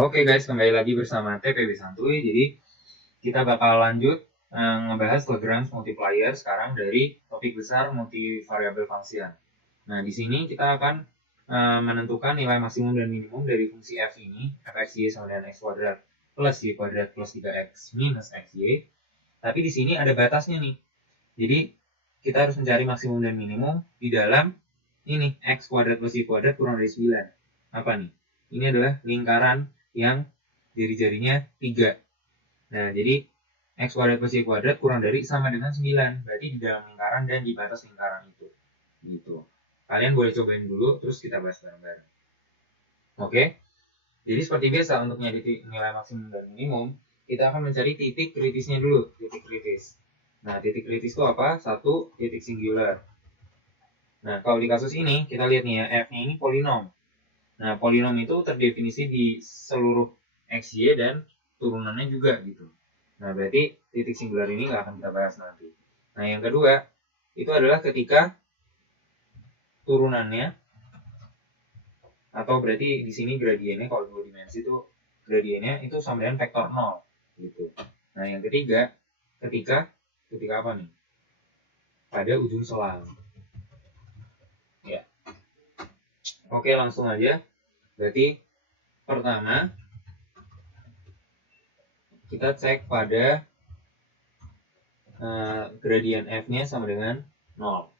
Oke guys, kembali lagi bersama TPB Santuy. Jadi kita bakal lanjut ngebahas Lagrange multiplier sekarang dari topik besar multivariable function. Nah, di sini kita akan menentukan nilai maksimum dan minimum dari fungsi f ini, fxy sama dengan x kuadrat plus y kuadrat plus 3x minus xy. Tapi di sini ada batasnya nih. Jadi kita harus mencari maksimum dan minimum di dalam ini x kuadrat plus y kuadrat kurang dari 9. Apa nih? Ini adalah lingkaran yang jari-jarinya 3. Nah, jadi x kuadrat plus y kuadrat kurang dari sama dengan 9. Berarti di dalam lingkaran dan di batas lingkaran itu. Gitu. Kalian boleh cobain dulu, terus kita bahas bareng-bareng. Oke? Jadi seperti biasa, untuk nyari nilai maksimum dan minimum, kita akan mencari titik kritisnya dulu. Titik kritis. Nah, titik kritis itu apa? Satu, titik singular. Nah, kalau di kasus ini, kita lihat nih ya, f-nya ini polinom. Nah, polinom itu terdefinisi di seluruh xy dan turunannya juga gitu. Nah, berarti titik singular ini nggak akan kita bahas nanti. Nah, yang kedua, itu adalah ketika turunannya, atau berarti di sini gradiennya, kalau dua dimensi itu gradiennya itu sama dengan vektor 0 gitu. Nah, yang ketiga, ketika apa nih? Pada ujung selang. Ya. Oke, langsung aja. Berarti pertama kita cek pada gradien f-nya sama dengan 0.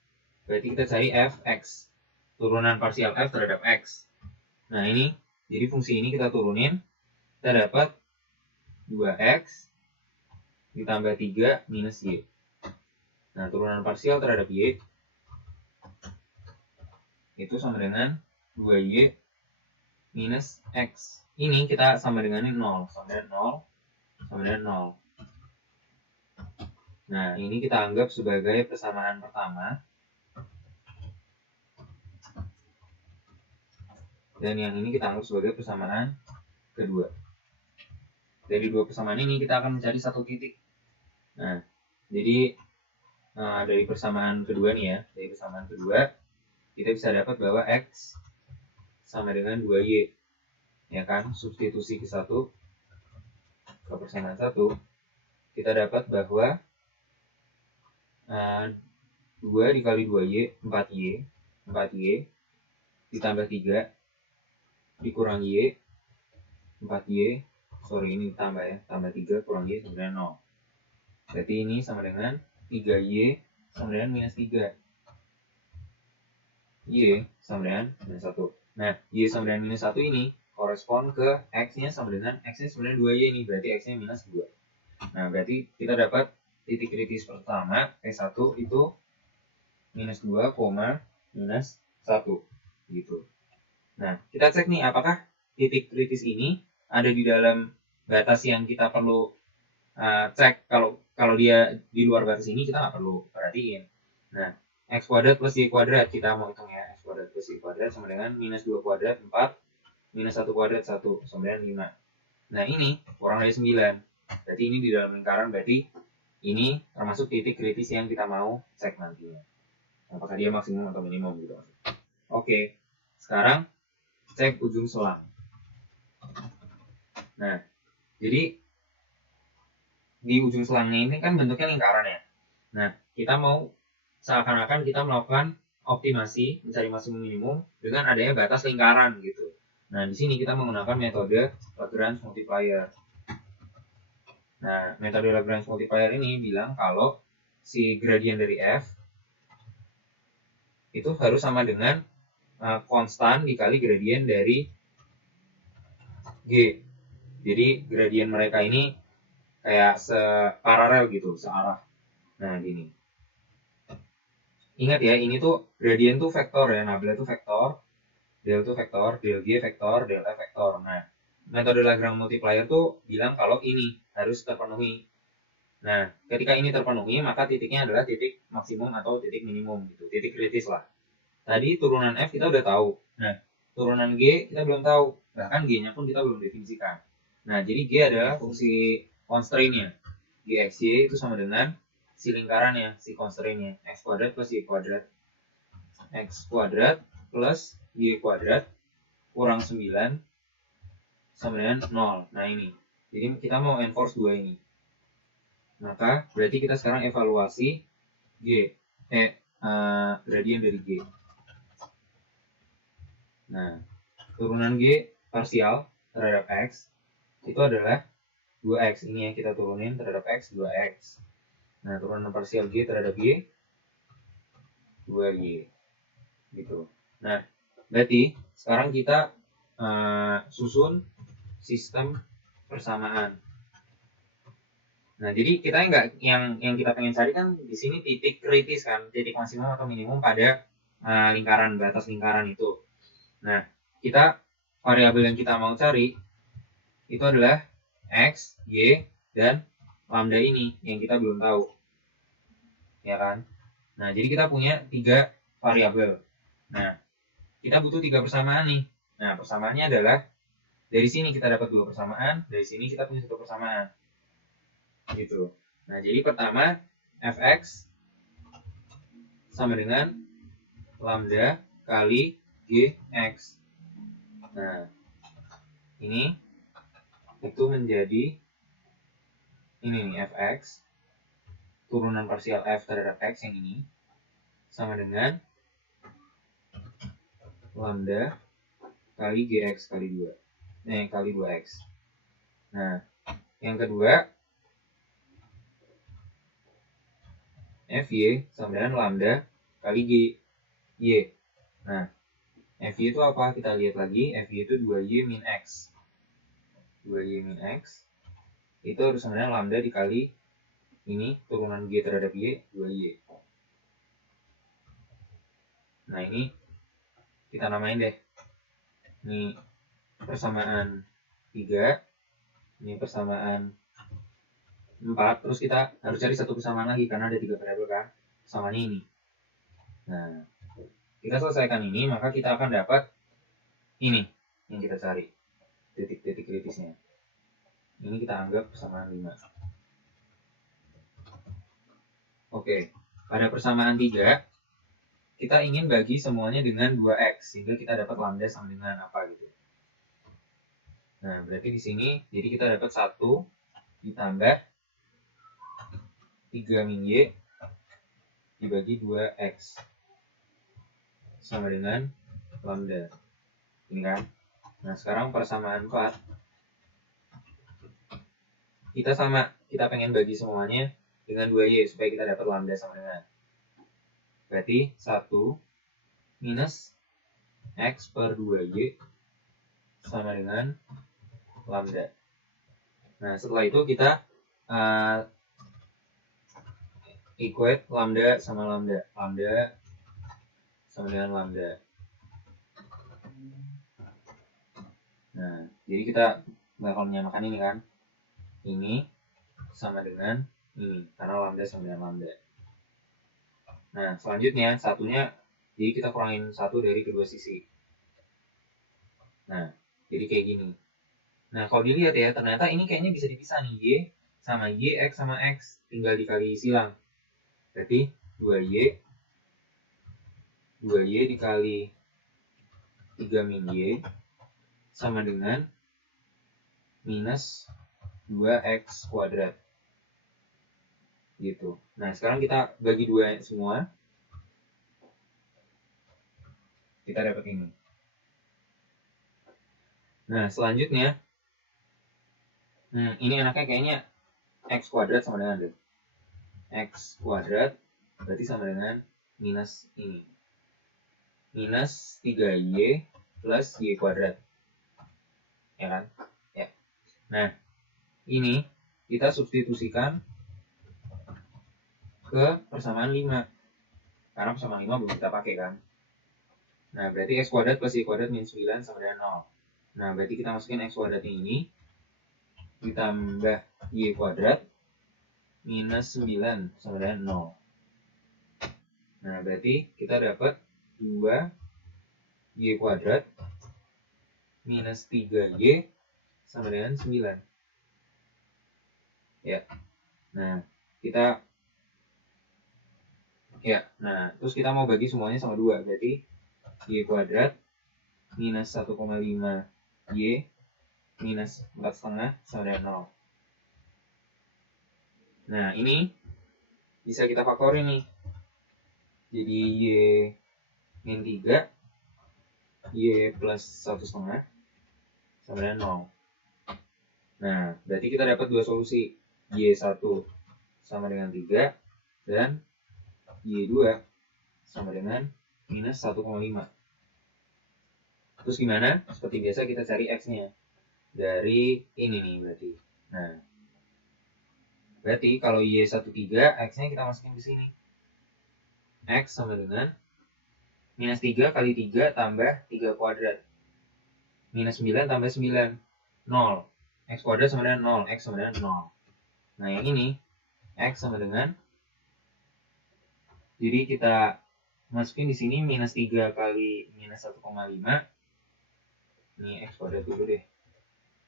Berarti kita cari fx, turunan parsial f terhadap x. Nah, ini, jadi fungsi ini kita turunin, kita dapat 2x ditambah 3 minus y. Nah, turunan parsial terhadap y itu sama dengan 2y minus x. Ini kita sama dengan 0, sama dengan 0, sama dengan 0. Nah, ini kita anggap sebagai persamaan pertama. Dan yang ini kita anggap sebagai persamaan kedua. Dari dua persamaan ini kita akan mencari satu titik. Nah, jadi dari persamaan kedua nih ya, dari persamaan kedua kita bisa dapat bahwa x sama dengan 2y. Ya kan, substitusi ke 1 ke persamaan 1, kita dapat bahwa 2 dikali 2y, 4y ditambah 3 dikurang y, 4y, sorry ini ditambah ya, tambah 3 kurang y sama dengan 0. Berarti ini sama dengan 3y sama dengan minus 3. Y sama dengan minus 1. Nah, y sama dengan minus 1 ini korespon ke x-nya sama dengan x-nya sama dengan 2y ini, berarti x-nya minus 2. Nah, berarti kita dapat titik kritis pertama, P1 itu minus 2, minus 1. Gitu. Nah, kita cek nih apakah titik kritis ini ada di dalam batas yang kita perlu cek. Kalau dia di luar batas ini kita nggak perlu perhatiin. Nah, x kuadrat plus y kuadrat kita mau hitung ya. X kuadrat plus y kuadrat sama dengan minus 2 kuadrat 4 minus 1 kuadrat 1 sama dengan 5. Nah, ini kurang dari 9. Berarti ini di dalam lingkaran, berarti ini termasuk titik kritis yang kita mau cek nantinya. Apakah dia maksimum atau minimum gitu. Oke, sekarang cek ujung selang. Nah, jadi di ujung selangnya ini kan bentuknya lingkaran ya. Nah, kita mau seakan-akan kita melakukan optimasi, mencari maksimum minimum dengan adanya batas lingkaran gitu. Nah, di sini kita menggunakan metode Lagrange multiplier. Nah, metode Lagrange multiplier ini bilang kalau si gradien dari f itu harus sama dengan konstan dikali gradien dari g. Jadi gradien mereka ini kayak separalel gitu, searah. Nah, gini. Ingat ya, ini tuh gradien tuh vektor ya. Nabla tuh vektor, del tuh vektor, del g vektor, del f vektor. Nah, metode Lagrange multiplier tuh bilang kalau ini harus terpenuhi. Nah, ketika ini terpenuhi, maka titiknya adalah titik maksimum atau titik minimum gitu, titik kritis lah. Tadi turunan f kita udah tahu. Nah, turunan g kita belum tahu. Bahkan g-nya pun kita belum definisikan. Nah, jadi g adalah fungsi constraint-nya. Gxy itu sama dengan si lingkarannya, si constraint-nya. X kuadrat plus y kuadrat. X kuadrat plus y kuadrat kurang 9 sama dengan 0. Nah ini, jadi kita mau enforce 2 ini. Maka berarti kita sekarang evaluasi gradien dari G. Nah, turunan G parsial terhadap X itu adalah 2X. Ini yang kita turunin terhadap X, 2X. Nah, turunan parsial G terhadap Y 2Y. Gitu. Nah, berarti sekarang kita susun sistem persamaan. Nah, jadi kita yang kita pengen cari kan di sini titik kritis kan, titik maksimum atau minimum pada lingkaran, batas lingkaran itu. Nah, kita variabel yang kita mau cari itu adalah X, Y, dan lambda ini yang kita belum tahu. Ya kan? Nah, jadi kita punya 3 variabel. Nah, kita butuh 3 persamaan nih. Nah, persamaannya adalah dari sini kita dapat 2 persamaan, dari sini kita punya 1 persamaan. Gitu. Nah, jadi pertama fx sama dengan lambda kali gx. Nah, ini itu menjadi ini nih fx turunan parsial f terhadap x yang ini sama dengan lambda kali gx kali 2 kali 2x. Nah, yang kedua fy sama dengan lambda kali gy. Nah, fy itu apa? Kita lihat lagi. Fy itu 2y min x. 2y min x itu harus sama dengan lambda dikali ini turunan g terhadap y 2y. Nah, ini kita namain deh. Ini persamaan 3, ini persamaan 4, terus kita harus cari satu persamaan lagi karena ada 3 variabel kan. Persamaannya ini. Nah, kita selesaikan ini, maka kita akan dapat ini yang kita cari. Titik-titik kritisnya. Ini kita anggap persamaan 5. Oke, pada persamaan 3, kita ingin bagi semuanya dengan 2x, sehingga kita dapat lambda sama dengan apa gitu. Nah, berarti di sini, jadi kita dapat 1 ditambah 3 min y dibagi 2x sama dengan lambda. Ini kan. Nah, sekarang persamaan 4. Kita pengen bagi semuanya dengan 2y supaya kita dapat lambda sama dengan. Berarti 1 minus x per 2y sama dengan lambda. Nah, setelah itu kita equate lambda sama lambda. Lambda sama dengan lambda. Nah, jadi kita bakal menyamakan ini kan. Ini sama dengan ini, karena lambda sama dengan lambda. Nah, selanjutnya satunya, jadi kita kurangin 1 dari kedua sisi. Nah, jadi kayak gini. Nah, kalau dilihat ya, ternyata ini kayaknya bisa dipisah nih. Y sama Y, X sama X. Tinggal dikali silang. Berarti 2Y dikali 3 min Y sama dengan minus 2x kuadrat. Gitu. Nah, sekarang kita bagi 2 semua. Kita dapat ini. Nah, selanjutnya, ini enaknya kayaknya x kuadrat sama dengan x kuadrat berarti sama dengan minus ini. Minus 3y plus y kuadrat. Ya kan? Ya. Nah, ini kita substitusikan ke persamaan 5. Karena persamaan 5 belum kita pakai kan. Nah, berarti x kuadrat plus y kuadrat min 9 sama dengan 0. Nah, berarti kita masukin x kuadratnya ini ditambah y kuadrat minus 9 sama dengan 0. Nah, berarti kita dapat 2y kuadrat minus 3y sama dengan 9. Ya. Nah, terus kita mau bagi semuanya sama 2. Berarti y kuadrat minus 1,5y minus 4,5 sama dengan 0. Nah, ini bisa kita faktorin nih. Jadi Y min 3, Y plus 1,5 sama dengan 0. Nah, berarti kita dapat dua solusi. Y1 sama dengan 3 dan Y2 sama dengan minus 1,5. Terus gimana? Seperti biasa kita cari X-nya. Dari ini nih berarti. Nah, berarti kalau Y13, X-nya kita masukin di sini. X sama dengan minus 3 kali 3 tambah 3 kuadrat. Minus 9 tambah 9. 0. X kuadrat sama dengan 0. X sama dengan 0. Nah, yang ini X sama dengan, jadi kita masukin di sini minus 3 kali minus 1,5. Ini X kuadrat dulu deh.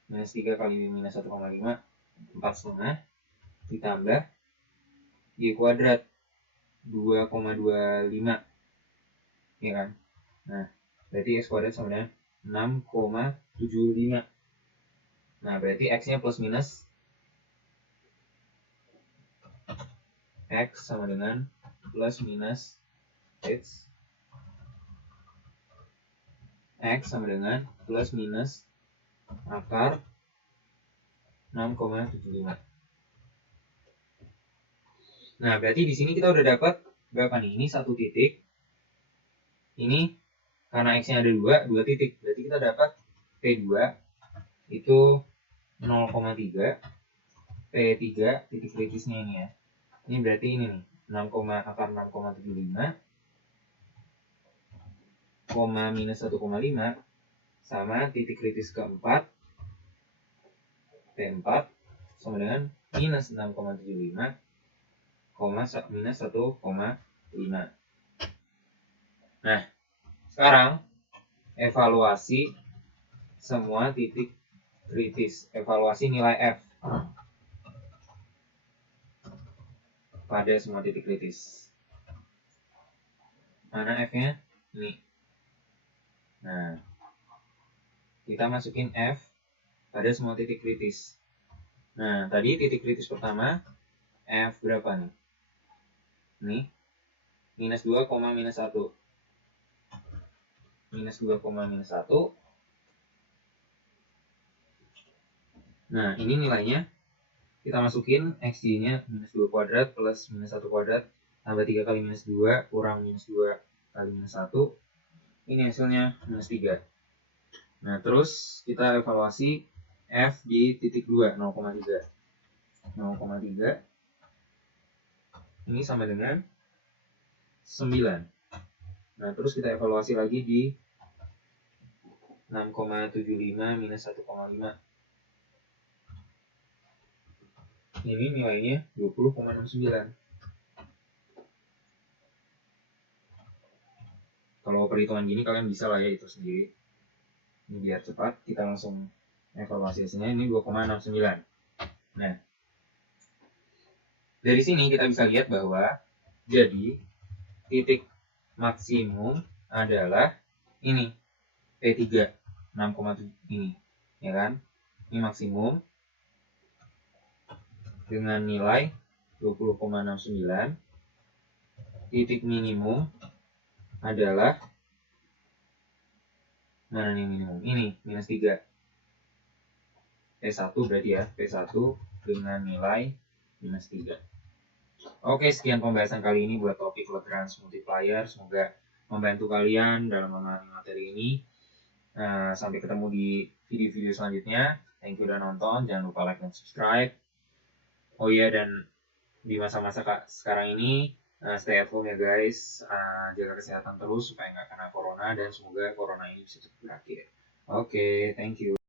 Minus 3 kali minus 1,5, 4,5 ditambah Y kuadrat 2,25, ya kan? Nah, berarti X kuadrat sama dengan 6,75. Nah, berarti X-nya plus minus X sama dengan plus minus X sama dengan plus minus akar 6,75. Nah, berarti di sini kita udah dapat berapa nih? Ini 1 titik. Ini karena X-nya ada 2 titik. Berarti kita dapat P2 itu 0,3. P3 titik kritisnya ini ya. Ini berarti ini nih, akar 6,75 minus 1,5 sama titik kritis keempat P4 sama dengan minus 6,75 minus 1,5. Nah, sekarang evaluasi semua titik kritis. Evaluasi nilai F pada semua titik kritis. Mana F-nya? Ini. Nah, kita masukin F pada semua titik kritis. Nah, tadi titik kritis pertama F berapa nih? Ini minus 2, minus 1. Minus 2, minus 1. Nah, ini nilainya kita masukin Xj-nya minus 2 kuadrat plus minus 1 kuadrat tambah 3 kali minus 2 kurang minus 2 kali minus 1. Ini hasilnya minus 3. Nah, terus kita evaluasi F di titik 2, 0,3. 0,3 ini sama dengan 9. Nah, terus kita evaluasi lagi di 6,75 minus 1,5. Ini nilainya 20,69. Kalau perhitungan gini kalian bisa lah ya itu sendiri. Ini biar cepat, kita langsung evaluasi hasilnya. Ini 2,69. Nah, dari sini kita bisa lihat bahwa jadi titik maksimum adalah ini P3 6,7 ini, ya kan? Ini maksimum dengan nilai 20,69. Titik minimum adalah mana nih minimum? Ini minus 3. P1 berarti ya, P1 dengan nilai minus 3. Oke, sekian pembahasan kali ini buat topik Lagrange multiplier. Semoga membantu kalian dalam memahami materi ini. Sampai ketemu di video-video selanjutnya. Thank you udah nonton. Jangan lupa like dan subscribe. Oh iya, dan di masa-masa sekarang ini stay at home ya guys. Jaga kesehatan terus supaya nggak kena corona dan semoga corona ini bisa cepat berakhir. Oke, thank you.